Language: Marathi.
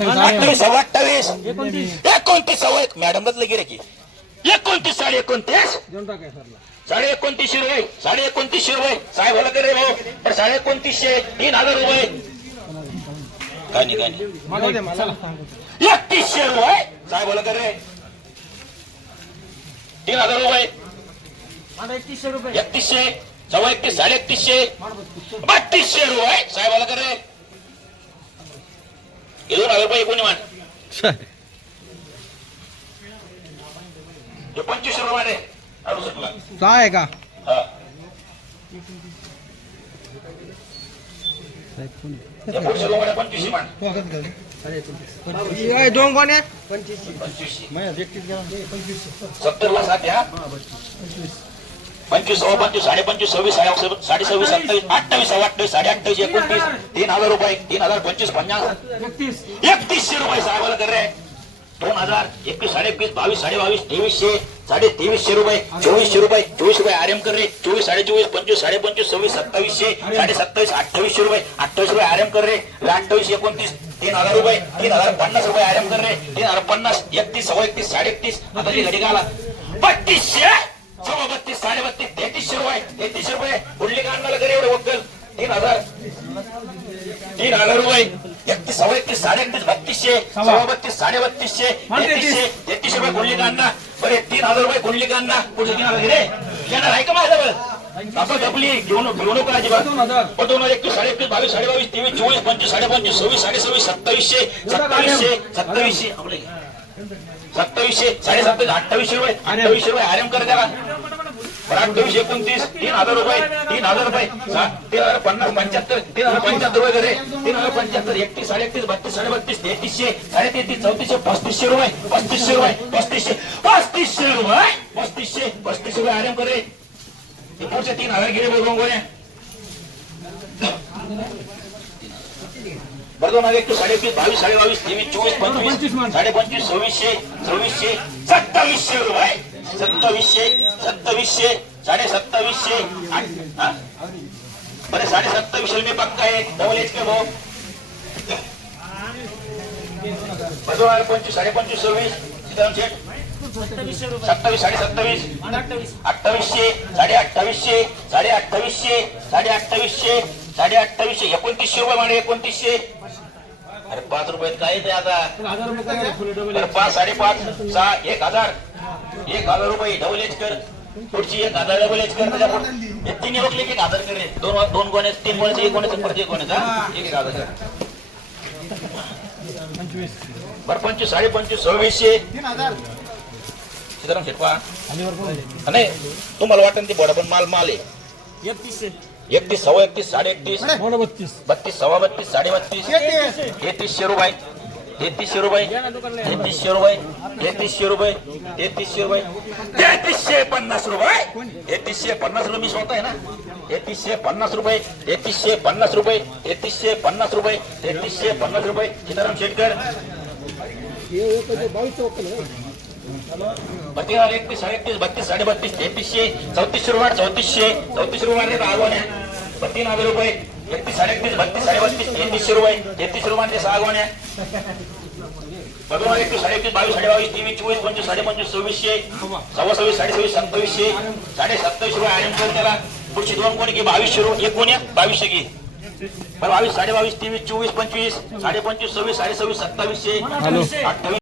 28 सव्वा 28 29 सव्वा एक मॅडमलाच लगे रे की 29 साडे 29 साडे 29 रुपये साडे 29 रुपये साहेब होला करे भाऊ पण साडे 2900 3000 रुपये काय नाही 3100 रुपये साहेब होला करे 3000 रुपये 3100 सव्वा 31 साडे 3100 3200 रुपये साहेब होला करे 2000 रुपये कोणी मान 2500 रुपये काय का दोन कोण आहे 70 ला 7 या 25 सव्वा 25 साडे 25 26 साडे 26 27 28 सव्वा 28 साडे 28 29 3000 रुपये 3000 25 50 3100 रुपये साहेबाला कर रे 2000 21 साडे 21 22 साडे 22 2300 साडे 2300 रुपये 2400 रुपये 24 रुपये आरएम कर रे 24 साडे 24 25 साडे 25 26 2700 साडे 27 2800 रुपये 28 रुपये आरएम कर रे 28 29 3000 रुपये 3050 रुपये आरएम कर रे 3050 31 सव्वा 31 साडे 31 आता घडी घाला 3200 सव्वा 32 साडे 32 3300 रुपये 3300 रुपये पुढली काढण्याला करे एवढे वक्कल 3000 रुपये 31 सव्वा 31 साडे 31 3200 सव्वा 32 साडे 3200 3300 रुपये पुढली काढणं बरे 3000 रुपये पुढली काढणं पुढे 3000 रे येणार आहे का माझ्याजवळ आपण आपली घेऊ नका अजिबात 21 साडे 21 22 साडे 22 23 24 25 साडे 25 26 साडे 26 2700 आपले 2700 साडे 27 2800 रुपये 2800 रुपये आराम कर त्याला 28 29 3000 रुपये 3000 रुपये 3050 75 3075 रुपये करे 3075 31 साडे 31 32 साडे 32 3300 साडे 33 3400 3500 रुपये 3500 रुपये 3500 रुपये 3500 रुपये आराम करे पुढचे 3000 गेले बरोबर कोणी बरोबर मागे 21 साडे 21 22 साडे 22 23 24 25 साडे 25 2600 2700 रुपये 2700 साडे 2700 बरे साडे 2700 में पक्का है डबल एच के भाऊ बरोबर 25 साडे 25 26 सीताराम शेठ 27 साडे 27 2800 साडे 2800 साडे 2800 साडे 2800 साडे 2800 2900 रुपये माने 2900 अरे 5 रुपये काय ते आता 5 5.5 6 1000 रुपये डबल एच कर पुढची 1000 डबल एच कर त्याच्या पुढे तीन बघले की 1000 कर रे दोन कोणे तीन कोणे एक कोणे प्रत्येक कोणेचा 1000 कर बर 25 साडे 25 2600 सीताराम शेटपा नाही तुम्हाला वाटतं ते बोडा पण माल आहे 31 सव्वा 31 साडे 31 32 सव्वा 32 साडे 32 3300 रुपये 3300 रुपये 3300 रुपये 3300 रुपये 3300 रुपये 3350 रुपये 3350 रुपये मी स्वतः आहे ना 3350 रुपये 3350 रुपये 3350 रुपये 3350 रुपये सीताराम शेटकर 31 साडे 31 32 साडे 32 3300 3400 रुपये 3400 रुपये आगवण्या 3000 रुपये 31 साडे 31 32 साडे 32 3300 रुपये 3300 रुपये आगवण्या बरोबर 21 साडे 21 22 साडे 22 23 24 25 साडे 25 2600 सव्वा 26 साडे 26 2700 साडे 2700 रुपये आरएम कर त्याला पुढची दोन कोणी की 2200 रुपये एक कोणी 2200 की 22 साडे 22 23 24 25 साडे 25 26 साडे 26 2700 28